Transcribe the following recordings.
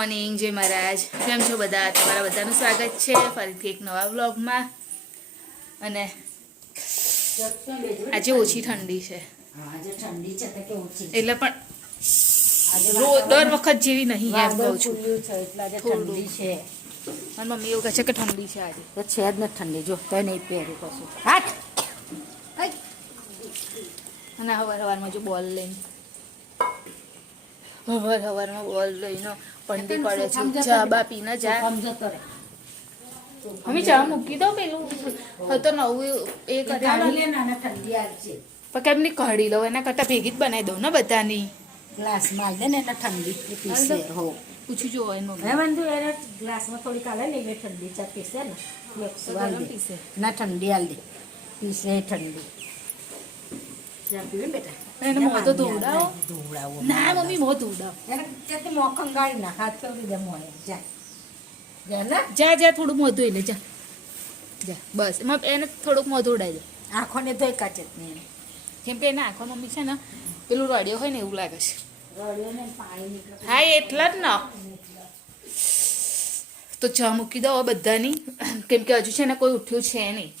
Morning, જય મહારાજ. કેમ છો બધા? તમારા બધાનું સ્વાગત છે ફરીથી એક નવા વ્લોગમાં. અને આજે ઓછી ઠંડી છે, એટલે પણ દર વખત જેવી નહીં એમ કહું છું. થોડું છે. મારી મમ્મી એવું કહે છે કે ઠંડી છે આજે. તો છે જ ને ઠંડી, જો તો નહીં પહેર્યું કશું. હાટ અને સવારમાં જો બોલ લઈને સવારમાં બોલ લઈને પંડી પડે છે. ચા બા પીને જા. અમે ચા મૂકી દો, પેલું તો નવું એ ઠંડી કરે આવશે. પણ કેમ નહીં કાઢી લઉં, એના કરતાં ભેગી જ બનાવી દઉં ને બધાની. ગ્લાસમાં દે ને એટલે ઠંડી પીસે. હો પૂછું જો એનું હવે વાંધો એને ગ્લાસમાં થોડીક આલે ને એટલે ઠંડી ચા પીસે ને. પીસે ના ઠંડી આલ દે, પીસે ઠંડી. ચા પીવે બેટા એને મોં તો ધોવડાવો. ધોવડાવો ના મમ્મી મોં ધોવડાવો. એને ત્યાંથી મોં ખંગાળી ના, હાથ ફેરવી દે મોં જા જા ને. જા થોડું મોં ધોઈ લે. જા બસ એમાં એને થોડુંક મોં ધોવડાવી દે. આંખોને ધોઈ કાચે જ નહીં. કેમ કે એના આંખો મમ્મી છે ને પેલું રડિયો હોય ને એવું લાગે છે. રળિયો ને પાણી નીકળે. હા એટલા જ ને. તો ચા મૂકી દો બધાની, કેમ કે હજુ છે ને કોઈ ઉઠ્યું છે નહીં.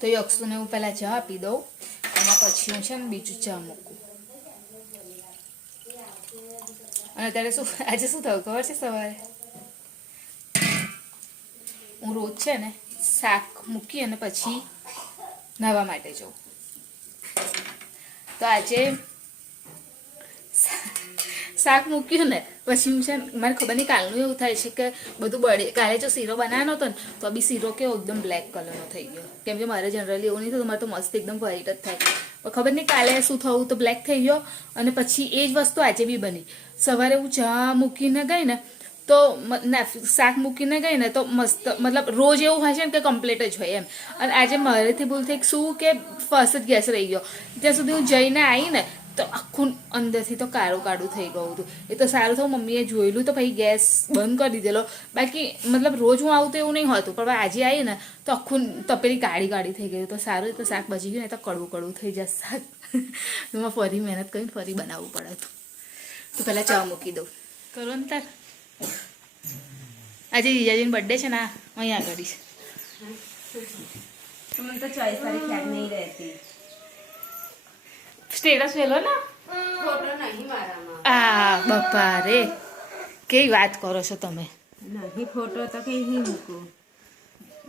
તો યક્ષુને હું પહેલાં ચા આપી દઉં, એના પછી હું છે ને બીજું ચા મૂકું. અને અત્યારે શું આજે શું થયું ખબર છે? સવારે હું રોજ છે ને શાક મૂકી અને પછી નાહવા માટે જાઉં. તો આજે શાક મૂક્યું ને પછી હું છે ને, મારે ખબર નહીં કાલનું એવું થાય છે કે બધું બળે. કાલે જો શીરો બનાવવાનો હતો ને તો બી શીરો કેવો એકદમ બ્લેક કલરનો થઈ ગયો. કેમ કે મારે જનરલી એવું નહીં થતું, મારે તો મસ્ત એકદમ વ્હાઈટ જ થાય. પણ ખબર નહીં કાલે શું થયું, તો બ્લેક થઈ ગયો. અને પછી એ જ વસ્તુ આજે બી બની. સવારે હું ચા મૂકીને ગઈ ને તો ના શાક મૂકીને ગઈ ને તો મસ્ત, મતલબ રોજ એવું હોય છે ને કે કમ્પ્લીટ જ હોય એમ. અને આજે મારેથી ભૂલ થઈ શું કે ફર્સ્ટ જ ગેસ રહી ગયો. ત્યાં સુધી હું જઈને આવી ને તો આખું અંદરથી તો કાળું કાળું થઈ ગયું હતું. એ તો સારું થયું મમ્મીએ જોયેલું તો ભાઈ ગેસ બંધ કરી દીધેલો. બાકી મતલબ રોજ હું આવું તો એવું નહીં હોતું, પણ આજે આવી ને તો આખું તપેલી કાળી કાળી થઈ ગયું. તો સારું, તો શાક બચી ગયું ને તો કડવું કડવું થઈ જશે શાક. એમાં ફરી મહેનત કરીને ફરી બનાવવું પડે. તો પહેલાં ચા મૂકી દઉં. કરો ને તાર. આજે જીજાજીની બર્થડે છે ને અહીંયા આગળ છે. મને તો 24 તારીખ યાદ નહીં રહેતી. સ્ટેટસ વેલો ને ફોટો નહીં મારામાં. આ બાપા રે, કેવી વાત કરો છો તમે. નહીં ફોટો તો કઈ નહીં મૂકું.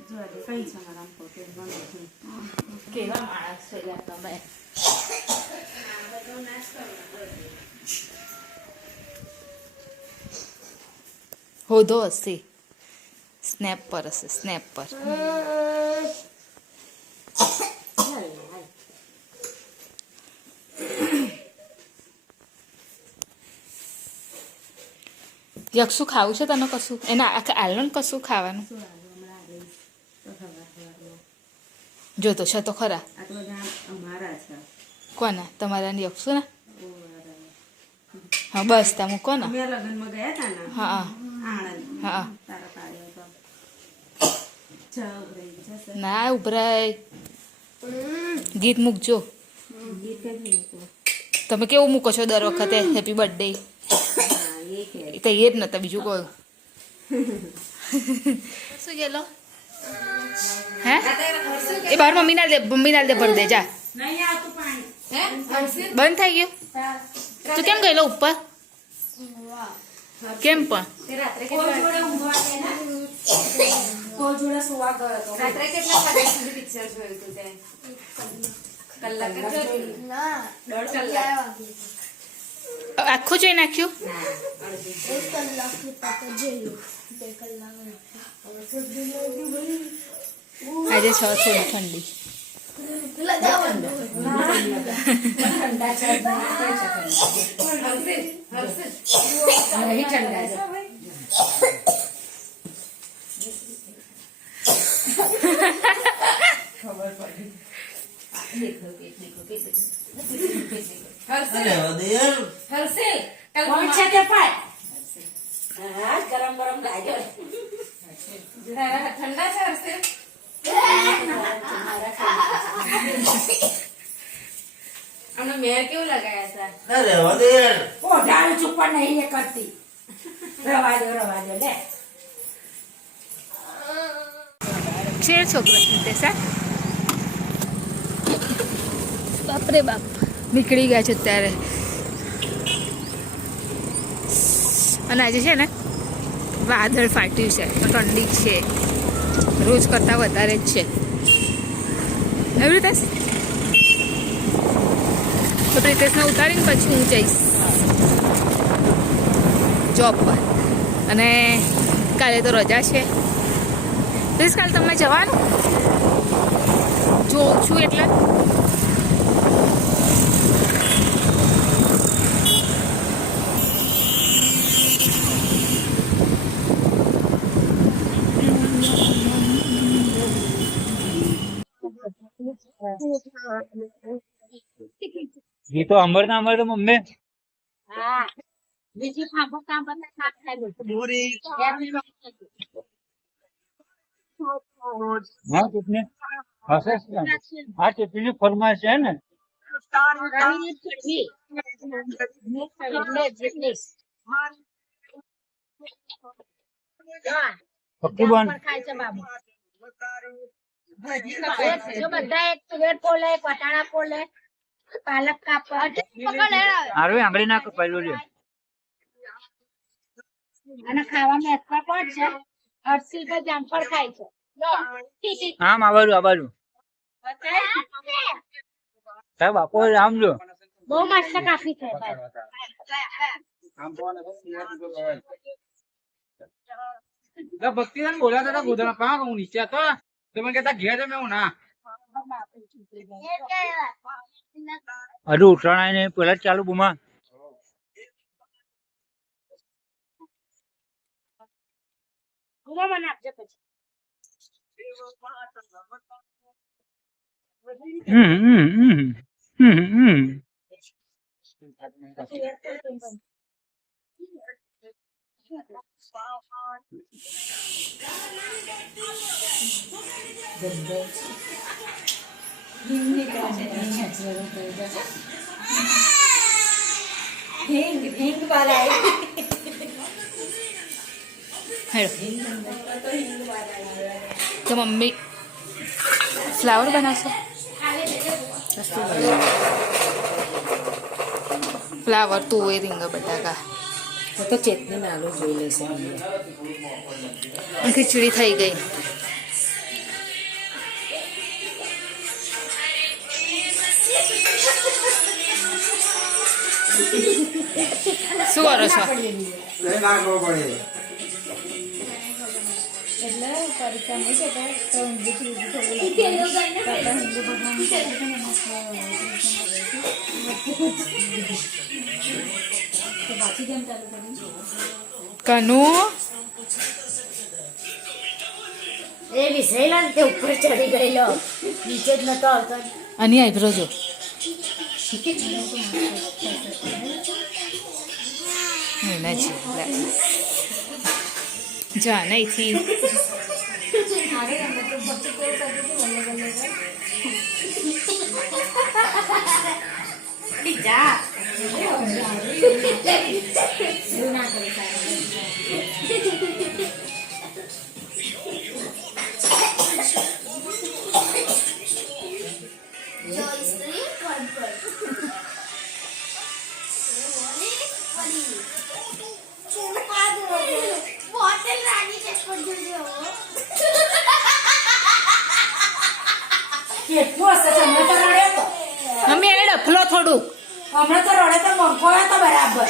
જો આજે કઈ છે મારામાં ફોટો નથી. કેવા માણસ છો તમે. હોધો હશે, સ્નેપ પર હશે, સ્નેપ પર. યક્ષુ ખાવું છે તને કશું? એના આખા આલન કશું ખાવાનું જોતો છે તો ખરા. આ તો બધા અમારા છે. કોના? તમારા યક્ષુ ને? હા બસ તા મૂકો ને. અમે લગ્નમાં ગયા હતા ને. હા આણંદ. હા. તારા પાડ્યો તો. ચા ઉભરાઈ જશે. ના ઉભરાય. ગીત મૂકજો. ગીત કઈ મૂકું. તમે કેવું મૂકો છો દર વખતે હેપી બર્થડે? હા એ કે. એ તો એ જ નતા, બીજું કહ્યું. શું ગયેલો હે? એ બહાર મમ્મી ના દે ભર દે જા. નહીં આવતું પાણી. બંધ થઈ ગયું. તું કેમ ગયેલો ઉપર? કેમ પણ? તે રાત્રે કોઈ જોડે ઊંઘવા દે ને. કોઈ જોડે સુવા ગયો તો. રાત્રે કેટલા વાગ્યા સુધી પિક્ચર જોયું તું તે? કલાક જ જોયું? ના, 1.5 કલાક. આખું જોઈ નાખ્યું? ના, અડધી. 1 કલાક તો જેલું 2 કલાક. આજે 6 થોડી ઠંડી. ઠંડા છે નહીં ઠંડા છે. ખબર પડી. હર્ષિલ, કોણ છે તે પાય? હા ગરમ ગરમ લાગ્યો. ઠંડા છે હર્ષિલ? આમને મેર કેવું લગાયા હતા ના રહેવા દે યાર. ઓઢાડું છું પણ નહીં એ કરતી. રવા દો લે. છે છોકરો તે સર બાપરે બાપ નીકળી ગયા છે અત્યારે. અને આજે છે ને વાદળ ફાટ્યું છે તો ઠંડી છે રોજ કરતાં વધારે જ છે એવી રીતે તો પ્રિતેશને ઉતારીને પછી હું જઈશ જોબ પર અને કાલે તો રજા છે પ્લીઝ કાલે તમે જવાનું જોઉં છું એટલે ये तो अंबर ना अंबर तो मम्मी હા બીજી ખાંભો ખાંભો ખાટ ખાઈ લો. हाँ कितने हाँ कितनी फरमाइश है ना पक्की बन ખાય છે બાબુ. જો બધા એક તુવેર પોલે પટાણા પોલે પાલક કાપડ आरवे आंगળી ના કપાયેલું રે અને ખાવામાં એક્સ્ટ્રા કોણ છે અરસી પર જામફળ ખાય છે આમ આ બાજુ સાહેબ આપો આમ જો બહુ મસ્ત કાપી છે ભક્તિદાન બોલાતા હતા ગોધરા પા હું નીચે હતો તમે કહેતા ઘેર જમે હું ના અરે ઉઠાણાય ને પેલા જ ચાલુ બુમા મને આપજો પછી તો મમ્મી ફ્લાવર બનાવશો ફ્લાવર તુવેર રીંગણ બટાકા તો ચેતની નાનો જોઈ લેશે ખીચડી થઈ ગઈ શું કરો છો કનુ એ વિસરેલા ને તે ઉપર ચડી ગયેલો નીચે જ નતો આવતો આની આઈબ્રો જો એના છે જા નહીંથી જા એવું ના કરી કેટલું હશે છે હમણાં તો રડે તો મમ્મી એને ડફલો થોડુંક હમણાં તો રડે તો મોંઘો હતો બરાબર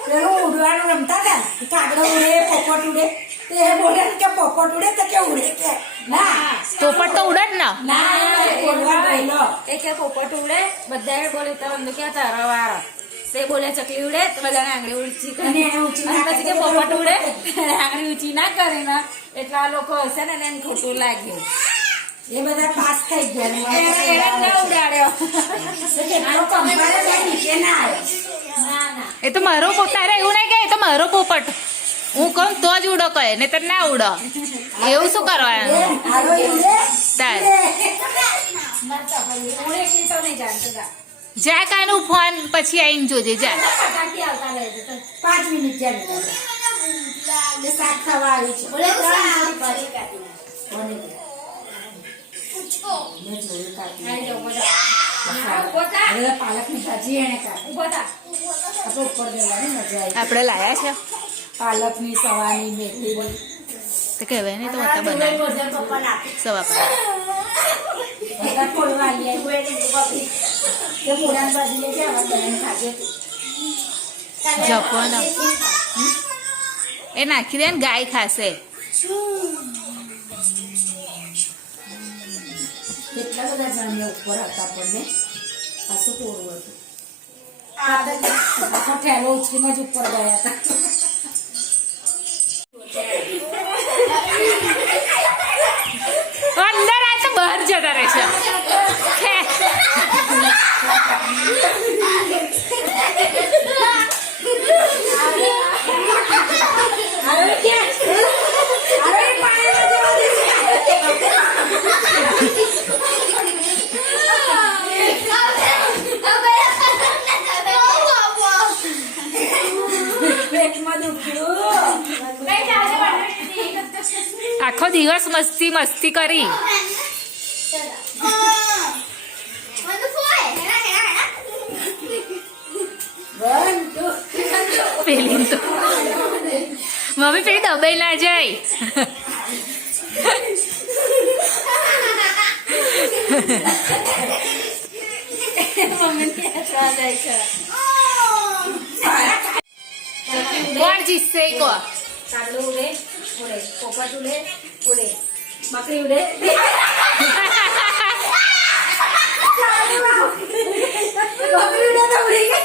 પેલું ઉડવાનું રમતા હતા કાગડો ઉડે પોપટ ઉડે તો એ બોલે કે પોપટ ઉડે તો કે ઉડે કે ના પોપટ તો ઉડે જ ને ના બોલવા ગયેલો એ કે પોપટ ઉડે બધા બોલે તો અમને ક્યાં તારા વાળા તે બોલે ચકલી ઉડે તો બધાને આંગળી ઊંચી અને એને ઊંચી ના પછી કે પોપટ ઉડે આંગળી ઊંચી ના કરે ને એટલે આ લોકો હશે ને એને ખોટું લાગ્યું એ બધા પાસ થઈ ગયા એને ના ઉડાડ્યો કેટલો કંપાળે નીચે ના આવ્યો ના ના એ તો મારો તારે એવું નહીં કે એ તો મારો પોપટ હું કહું તો જ ઉડો કહે ને તો ના ઉડો એવું શું કરવાનું હારો ઉડે તાર હું એકલી તો નહીં જાણતો જા. જા કાનું ફોન પછી આવીને જોજે જા. ફટાફટ આવતા રહેજો તો 5 મિનિટ જાય એટલે શાક ખાવા આવી છે બોલે 3 મિનિટ કરી કાઢી કોને મેં જોયું કાઢી હવે પાલકની ભાજી એને કાઢી આપણે ઉપર જવાની મજા આવી આપણે લાયા છે પાલકની સવાની મેથીની તો કહેવાય ને તો હતા બનાવે સવા પાંચ બધા ફોડવા લઈ આવી કે મોડાની ભાજી લઈ જાય બનાવીને ખાજે જપો ને એ નાખી દે ને ગાય ખાશે કેટલા બધા જણને ઉપર હતા આપણને પાછું તોડવું હતું આખો ઠેલો ઉચકીને જ ઉપર ગયા હતા અંદર આ તો બહાર જતા રહેશે અરે ક્યાં અરે પાણીમાં જવા દે પેટમાં દુખ્યું આખો દિવસ મસ્તી મસ્તી કરી પેલી તો મમ્મી પેલી દબાઈ ના જાય કોણ જીતશે કો કાગડો ઉડે ઉડે પોપટ ઉડે ઉડે બકરી ઉડે બકરી ઉડે તો ઉડી ગઈ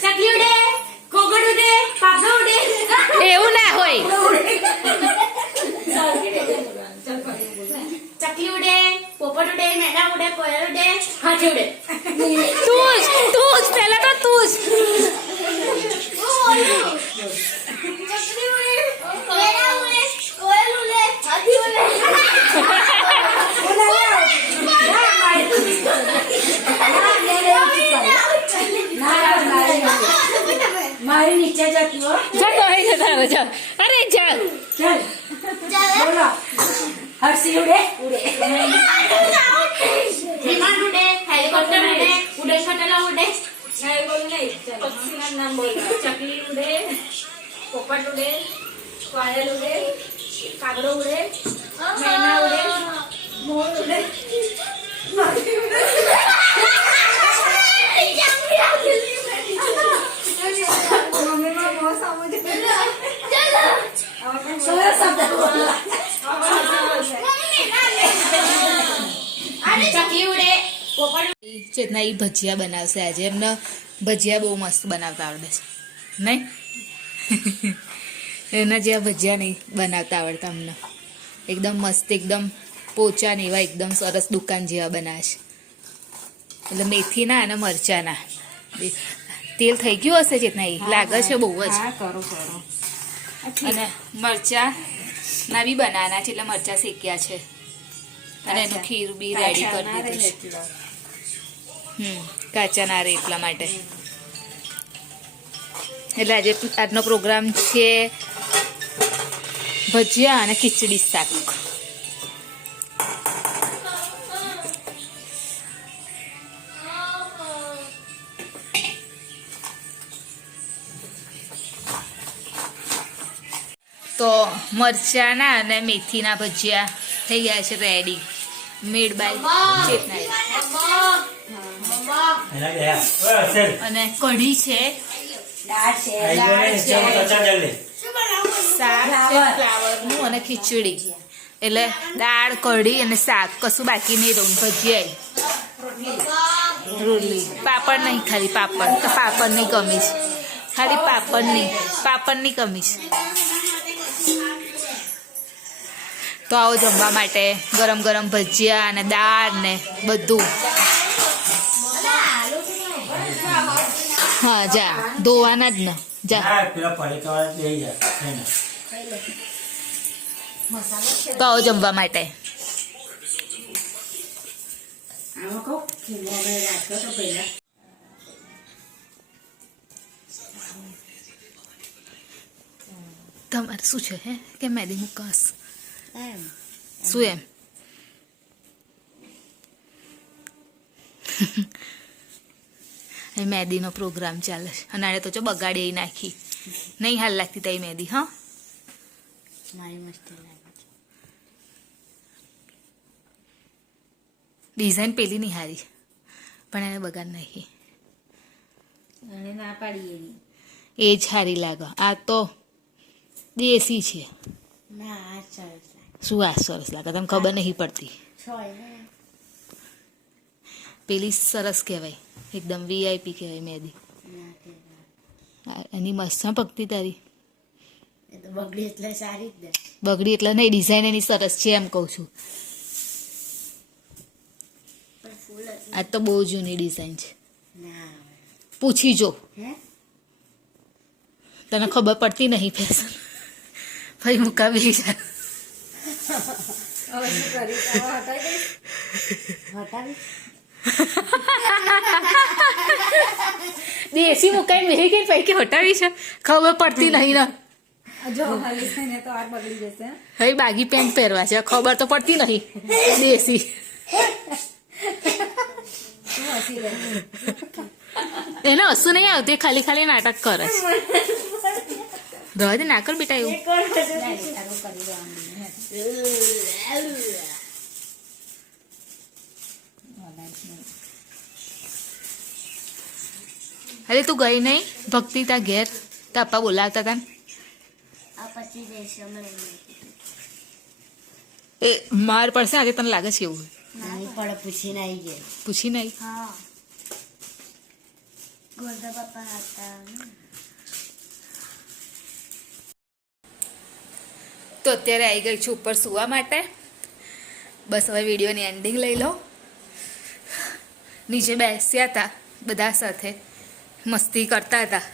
ચકલી ઉડે, ઘોઘડ ઉડે, પાપડો ઉડે. એવું ના હોય ચકલી ઉડે, પોપટ ઉડે, મેંઢા ઉડે, કોયલ ઉડે, હાથી ઉડે. તું જ પેલા તો તું જ ચકલી ઉડે, કોયલ ઉડે, કોયલ ઉડે, હાથી ઉડે. મારી નીચે જતી હો જા તો હે જતા રહો જા અરે જા ચાલ બોલો હર્ષી ઉડે ઉડે વિમાન ઉડે, હેલિકોપ્ટર ઉડે, ઉડે શટલ ઉડે. પક્ષીના નામ બોલ. ચકલી ઉડે, પોપટ ઉડે, કોયલ ઉડે, કાગડો ઉડે, મેના ઉડે, મોર ઉડે. ચકલી ઉડે, પોપટ ચેતના એ ભજીયા બનાવશે આજે એમને ભજીયા બહુ મસ્ત બનાવતા આવડે છે નહીં એના જેવા ભજીયા નહીં બનાવતા આવડતા અમને એકદમ મસ્ત એકદમ પોચા ને એવા એકદમ સરસ દુકાન જેવા બનાવશે એટલે મેથીના અને મરચાના તેલ થઈ ગયું હશે ચેતના એ લાગે છે બહુ જ અને મરચા ના બી બનાવવાના છે એટલે મરચા શેક્યા છે અને એનું ખીર બી રેડી કરી દીધું છે કાચા ના રે એટલા માટે એટલે આજે આજનો પ્રોગ્રામ છે ભજીયા અને ખીચડી શાક તો મરચાના અને મેથીના ભજીયા થઈ ગયા છે રેડી મેડ બાય ચેતનાઈ અને કઢી છે દાળ છે શાક છે ફ્લાવરનું અને ખીચડી એટલે દાળ કઢી અને શાક કશું બાકી નહીં રહું ભજીયા રોટલી પાપડ નહીં ખાલી પાપડ તો પાપડની કમી છે ખાલી પાપડની કમી છે તો આવો જમવા માટે ગરમ ગરમ ભજીયા અને દાળ ને બધું હા જા ધોવાના જ ને જા મસાલો છે તો આવો જમવા માટે. આમાં કહું કે મોબાઈલ રાખ્યો તો પહેલા તમારે શું છે હે કે મેદી મુકાસ એમ શું એમ? એ મેદીનો પ્રોગ્રામ ચાલે છે અને આને તો જો બગાડી નાખી. નહીં હાલ લાગતી તારી મેદી. હા મારી મસ્તી લાગે છે ડિઝાઇન પેલી નહીં હારી પણ એને બગાડ નાખી. અને ના પાડી એની એ જ સારી લાગે. આ તો દેશી છે. ના આ સરસ લાગે શું આ સરસ લાગે તમને ખબર નહીં પડતી. છોય ને પેલી સરસ કહેવાય એકદમ વીઆઈપી કહેવાય મેદી. ના કે એની મસ્ત છે ભક્તિ તારી. એ તો બગડી એટલે સારી જ ને બગડી એટલે નહીં ડિઝાઇન એની સરસ છે એમ કહું છું. પણ ફૂલ હતું આ તો બહુ જૂની ડિઝાઇન છે. ના પૂછી જો હે તને ખબર પડતી નહીં ફેશન. ભાઈ મુકાવી જાય. હવે શું કરી હટાવી હટાવી દેશી મુકાઈ મેં કઈ પૈકી હટાવી છે ખબર પડતી નહીં ને. જો હલીશ ને તો આ બગડી જશે. હવે બાગી પેન્ટ પહેરવા છે ખબર તો પડતી નહીં. દેશી શું હસી રહી? એને હસું નહીં આવતું એ ખાલી ખાલી નાટક કરે છે. દવા દે ના કર બેટા એવું. તારું કરી દેવાનું અરે તું ગઈ નહીં ભક્તિ તા ઘેર તા પપ્પા બોલાવતા હતા ને? આ પછી જઈશ અમે લઈને એ માર પડશે આજે તને લાગે છે એવું? નહીં પડે પૂછીને આવી જાય પૂછી નહીં. હા ગોરધા પપ્પા હતા તો અત્યારે આવી ગઈ છું ઉપર સુવા માટે. બસ હવે વિડીયોની એન્ડિંગ લઈ લો. નીચે બેસ્યા હતા બધા સાથે મસ્તી કરતા હતા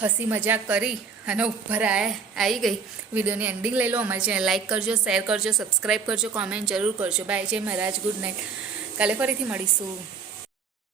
હસી મજાક કરી અને ઉપર આવી ગઈ. વિડીયોની એન્ડિંગ લઈ લો. અમારી ચેનલ લાઈક કરજો, શેર કરજો, સબસ્ક્રાઈબ કરજો, કોમેન્ટ જરૂર કરજો. બાય જય મહારાજ, ગુડ નાઇટ. કાલે ફરીથી મળીશું.